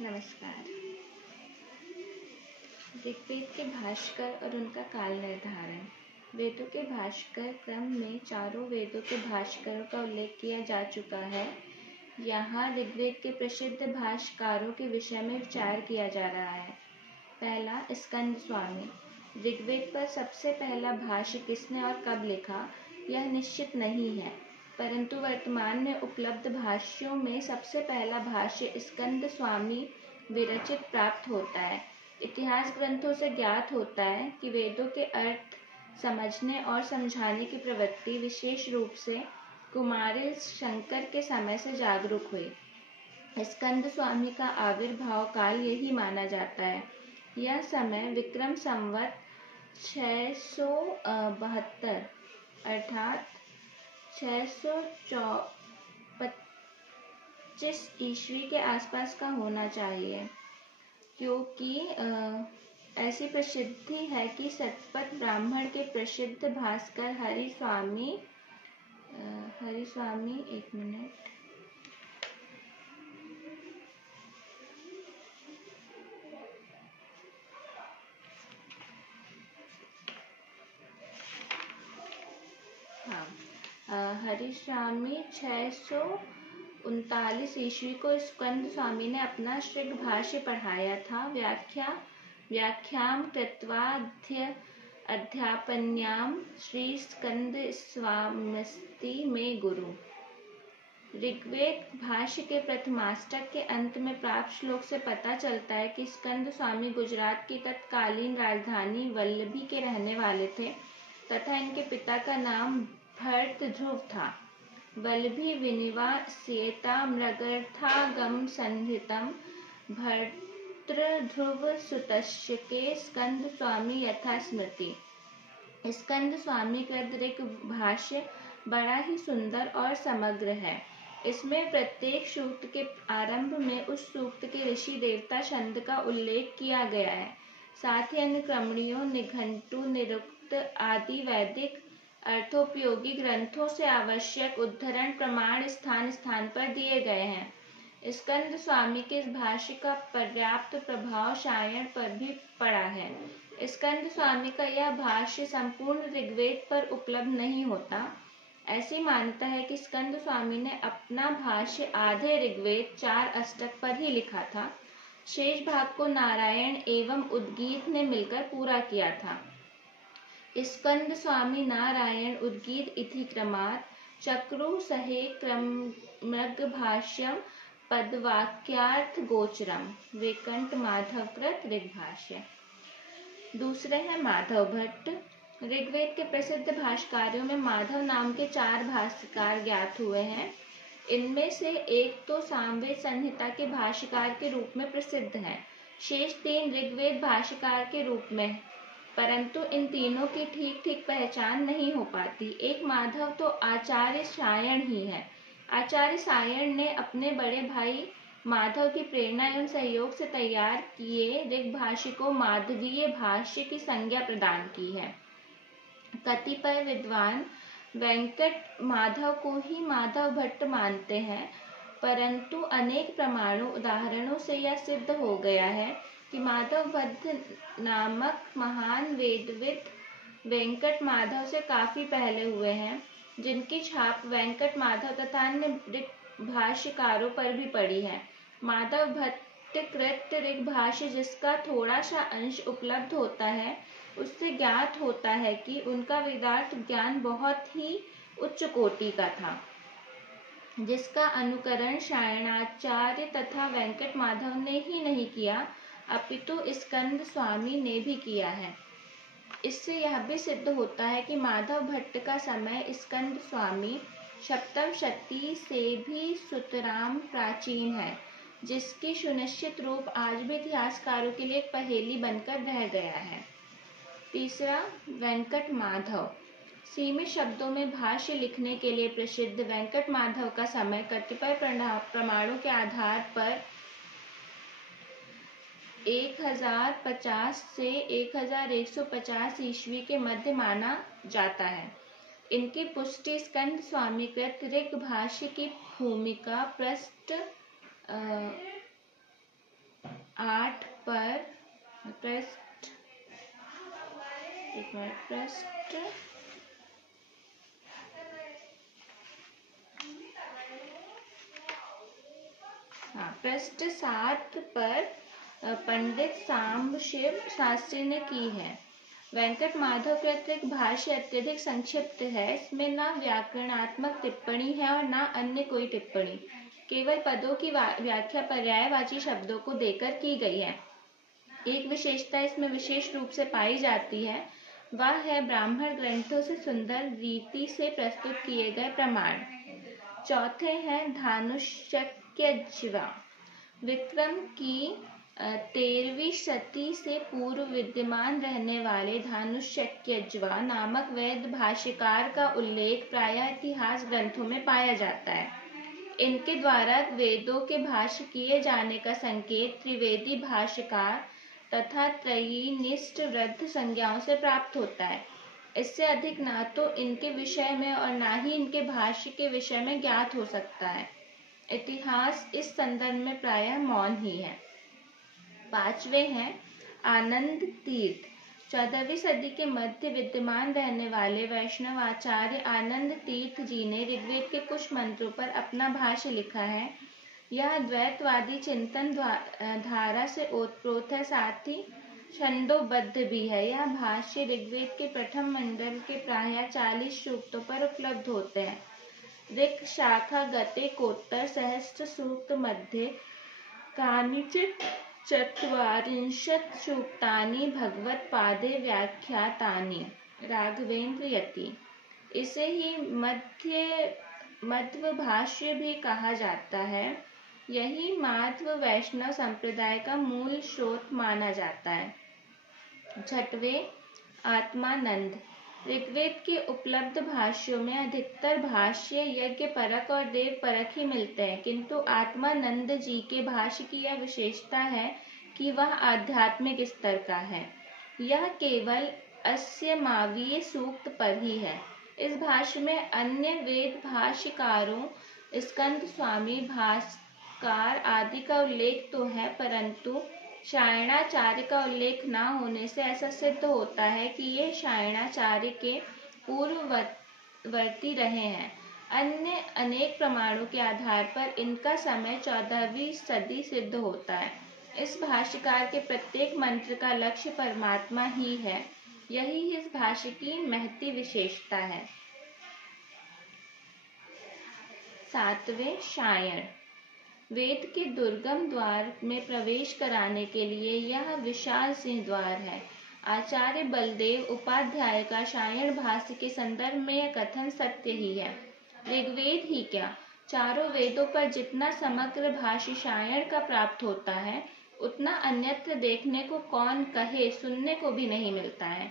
नमस्कार। ऋग्वेद के भाष्कर और उनका काल निर्धारण। वेदों के भाष्कर क्रम में चारों वेदों के भाष्करों का उल्लेख किया जा चुका है। यहाँ ऋग्वेद के प्रसिद्ध भाष्यकारों के विषय में विचार किया जा रहा है। पहला, स्कंद स्वामी। ऋग्वेद पर सबसे पहला भाष्य किसने और कब लिखा, यह निश्चित नहीं है, परंतु वर्तमान में उपलब्ध भाष्यों में सबसे पहला भाष्य स्कंद स्वामी विरचित प्राप्त होता है। इतिहास ग्रंथों से ज्ञात होता है कि वेदों के अर्थ समझने और समझाने की प्रवृत्ति विशेष रूप से कुमारिल शंकर के समय से जागरूक हुई। स्कंद स्वामी का आविर्भाव काल यही माना जाता है। यह समय विक्रम संवत 672 अर्थात 625 ईस्वी के आसपास का होना चाहिए, क्योंकि ऐसी प्रसिद्धि है कि शतपथ ब्राह्मण के प्रसिद्ध भास्कर हरिस्वामी एक मिनट, हरिस्वामी 639 ईस्वी को स्कंद स्वामी ने अपना ऋग भाष्य पढ़ाया था। व्याख्याम कृत्वा अध्यापन्याम श्री स्कंद स्वामिस्ति में गुरु। ऋग्वेद भाष्य के प्रथमाष्टक के अंत में प्राप्त श्लोक से पता चलता है कि स्कंद स्वामी गुजरात की तत्कालीन राजधानी वल्लभी के रहने वाले थे तथा इनके पिता का नाम भर्तृध्रुव था। वल्लभी विनिवास्येता मृगर्थागम संहितम भर्तृध्रुव सुतस्य स्कंद स्वामी यथा स्मृति। स्कंद स्वामी कृत ऋग भाष्य बड़ा ही सुंदर और समग्र है। इसमें प्रत्येक सूक्त के आरंभ में उस सूक्त के ऋषि देवता छंद का उल्लेख किया गया है। साथ ही अनुक्रमणियों, निघंटु, निरुक्त आदि वैदिक अर्थोपयोगी ग्रंथों से आवश्यक उद्धरण प्रमाण स्थान स्थान पर दिए गए हैं। स्कंद स्वामी के इस भाष्य का पर्याप्त प्रभाव शायण पर भी पड़ा है। स्कंद स्वामी का यह भाष्य संपूर्ण ऋग्वेद पर उपलब्ध नहीं होता। ऐसी मान्यता है कि स्कंद स्वामी ने अपना भाष्य आधे ऋग्वेद 4 अष्टक पर ही लिखा था। शेष भाग को नारायण एवं उद्गीत ने मिलकर पूरा किया था। स्कंद स्वामी नारायण उद्गीत इति क्रमात् चक्रु सहे क्रमग् भाष्यम पदवाक्यार्थ गोचरम वेकंट माधवकृत ऋग्भाष्य। दूसरे हैं माधव भट्ट। ऋग्वेद के प्रसिद्ध भाष्यकारों में माधव नाम के 4 भाष्यकार ज्ञात हुए हैं। इनमें से एक तो सामवेद संहिता के भाष्यकार के रूप में प्रसिद्ध हैं। शेष 3 ऋग्वेद भाष्यकार के रूप में, परंतु इन तीनों की ठीक ठीक पहचान नहीं हो पाती। एक माधव तो आचार्य सायण ही है। आचार्य सायण ने अपने बड़े भाई माधव की प्रेरणा एवं सहयोग से तैयार किए ऋग भाष्य को माधवीय भाष्य की संज्ञा प्रदान की है। कतिपय विद्वान वेंकट माधव को ही माधव भट्ट मानते हैं, परंतु अनेक प्रमाणों उदाहरणों से यह सिद्ध हो गया है कि माधव भट्ट नामक महान वेदविद वेंकट माधव से काफी पहले हुए हैं, जिनकी छाप वेंकट माधव तथा अन्य भाष्यकारों पर भी पड़ी है। माधव भट्ट कृत ऋग भाष्य जिसका थोड़ा सा अंश उपलब्ध होता है, उससे ज्ञात होता है कि उनका वेदार्थ ज्ञान बहुत ही उच्च कोटि का था, जिसका अनुकरण शायणाचार्य तथा वेंकट माधव ने ही नहीं किया, अपितु स्कंद स्वामी ने भी किया है। इससे यह भी सिद्ध होता है कि माधव भट्ट का समय स्कंद स्वामी सप्तम शती से भी सुतराम प्राचीन है, जिसकी सुनिश्चित रूप आज भी इतिहासकारों के लिए एक पहेली बनकर रह गया है। तीसरा, वेंकट माधव। सीमित शब्दों में भाष्य लिखने के लिए प्रसिद्ध वेंकट माधव का समय कतिपय प्रमाणों के आधार पर 1050 से 1150 ईस्वी के मध्य माना जाता है। इनकी पुष्टि स्कंद स्वामी कृत ऋग भाष्य की भूमिका पृष्ठ एक मिनट, पृष्ठ 7 पर पंडित सांब शिव शास्त्री ने की है। वेंकट माधव कृत भाष्य अत्यधिक संक्षिप्त है। इसमें न व्याकरणात्मक टिप्पणी है और न अन्य कोई टिप्पणी, केवल पदों की व्याख्या पर्यायवाची शब्दों को देकर की गई है। एक विशेषता इसमें विशेष रूप से पाई जाती है, वह है ब्राह्मण ग्रंथों से सुंदर रीति से प्रस्तुत किए गए प्रमाण। चौथे हैं धानुष्यज्वा। विक्रम की 13वीं शती से पूर्व विद्यमान रहने वाले धानुष्यज्वा नामक वेद भाष्यकार का उल्लेख प्रायः इतिहास ग्रंथों में पाया जाता है। इनके द्वारा वेदों के भाष्य किए जाने का संकेत त्रिवेदी भाष्यकार तथा त्रयीनिष्ठ वृद्ध संज्ञाओं से प्राप्त होता है। इससे अधिक ना तो इनके विषय में और ना ही इनके भाष्य के विषय में ज्ञात हो सकता है। इतिहास इस संदर्भ में प्रायः मौन ही है। पांचवे हैं आनंद तीर्थ। 14वीं सदी के मध्य विद्यमान रहने वाले वैष्णव आचार्य आनंद तीर्थ जी ने ऋग्वेद के कुछ मंत्रों पर अपना भाष्य लिखा है। यह द्वैतवादी चिंतन धारा से ओतप्रोत है, साथ ही छंदोबद्ध भी है। यह भाष्य ऋग्वेद के प्रथम मंडल के प्रायः 40 सूक्तों पर उपलब्ध होते हैं। ऋक् शाखा गते कोत्तर सहस्त्र सूक्त मध्ये कानिचित् चत्वारिंशत् सूक्तानि भगवत पादे व्याख्यातानि राघवेंद्र यति। इसे ही मध्व भाष्य भी कहा जाता है। यही माध्व वैष्णव संप्रदाय का मूल स्रोत माना जाता है। छठवें आत्मानंद। ऋग्वेद के उपलब्ध भाष्यों में अधिकतर भाष्य यज्ञ परक और देव परक ही मिलते हैं, किंतु आत्मानंद जी के भाष्य की यह विशेषता है कि वह आध्यात्मिक स्तर का है। यह केवल अस्यमावीय सूक्त पर ही है। इस भाष्य में अन्य वेद भाष्यकारों स्कंद स्वामी, भास्कर आदि का उल्लेख तो है, परंतु शायणाचार्य का उल्लेख न होने से ऐसा सिद्ध होता है कि ये शायणाचार्य के पूर्ववर्ती रहे हैं। अन्य अनेक प्रमाणों के आधार पर इनका समय 14वीं सदी सिद्ध होता है। इस भाष्यकार के प्रत्येक मंत्र का लक्ष्य परमात्मा ही है। यही इस भाष्य की महती विशेषता है। सातवें शायण। वेद के दुर्गम द्वार में प्रवेश कराने के लिए यह विशाल सिंह द्वार है। आचार्य बलदेव उपाध्याय का शायण भाष्य के संदर्भ में यह कथन सत्य ही है। ऋग्वेद ही क्या, चारों वेदों पर जितना समग्र भाष्य शायण का प्राप्त होता है, उतना अन्यत्र देखने को कौन कहे, सुनने को भी नहीं मिलता है।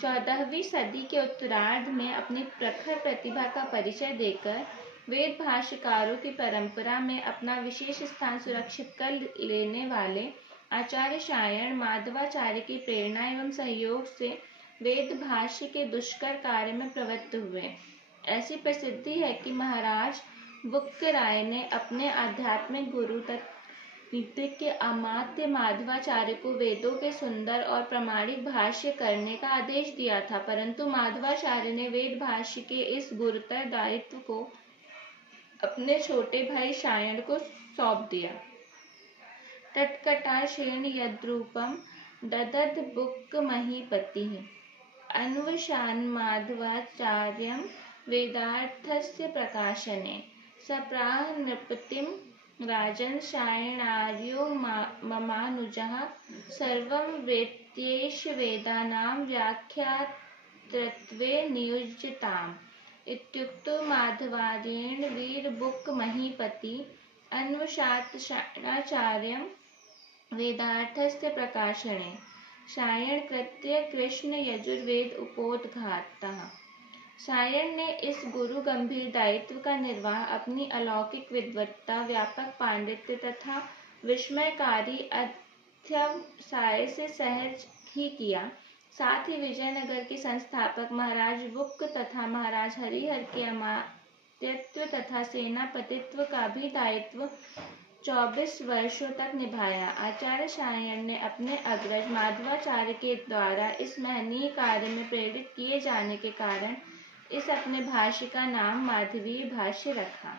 14वीं सदी के उत्तरार्ध में अपनी प्रखर प्रतिभा का परिचय देकर वेद भाष्यकारों की परंपरा में अपना विशेष स्थान सुरक्षित कर लेने वाले आचार्य शायण माधवाचार्य की प्रेरणा एवं सहयोग से वेद भाष्य के दुष्कर कार्य में प्रवृत्त हुए। ऐसी प्रसिद्धि है कि महाराज बुक्क राय ने अपने आध्यात्मिक गुरु के अमात्य माधवाचार्य को वेदों के सुंदर और प्रामाणिक भाष्य करने का आदेश दिया था, परंतु माधवाचार्य ने वेद भाष्य के इस गुरुतर दायित्व को अपने छोटे भाई शायण को सौंप दिया। तत्कटाक्षेण यद्रूपम ददद बुक्क महीपतिः अन्वशान् माधवाचार्यं वेदार्थस्य प्रकाशने सप्राह नृपतिं राजन् शायणार्यो ममानुजः सर्वं वेत्त्येष वेदानां व्याख्यातृत्वे नियुज्यताम् इत्युक्तो माधवार्येण वीर बुक्क महीपति अन्वशात् शायणाचार्यं वेदार्थस्य प्रकाशने शायण कृत्य कृष्ण यजुर्वेद उपोद्घातः। शायण ने इस गुरु गंभीर दायित्व का निर्वाह अपनी अलौकिक विद्वत्ता, व्यापक पांडित्य तथा विस्मयकारी अध्यवसाय से सहज ही किया। साथ ही विजयनगर के संस्थापक महाराज बुक्क तथा महाराज हरिहर के अमात्यत्व तथा सेनापतित्व का भी दायित्व 24 वर्षों तक निभाया। आचार्य सायण ने अपने अग्रज माधवाचार्य के द्वारा इस महनीय कार्य में प्रेरित किए जाने के कारण इस अपने भाष्य का नाम माधवीय भाष्य रखा।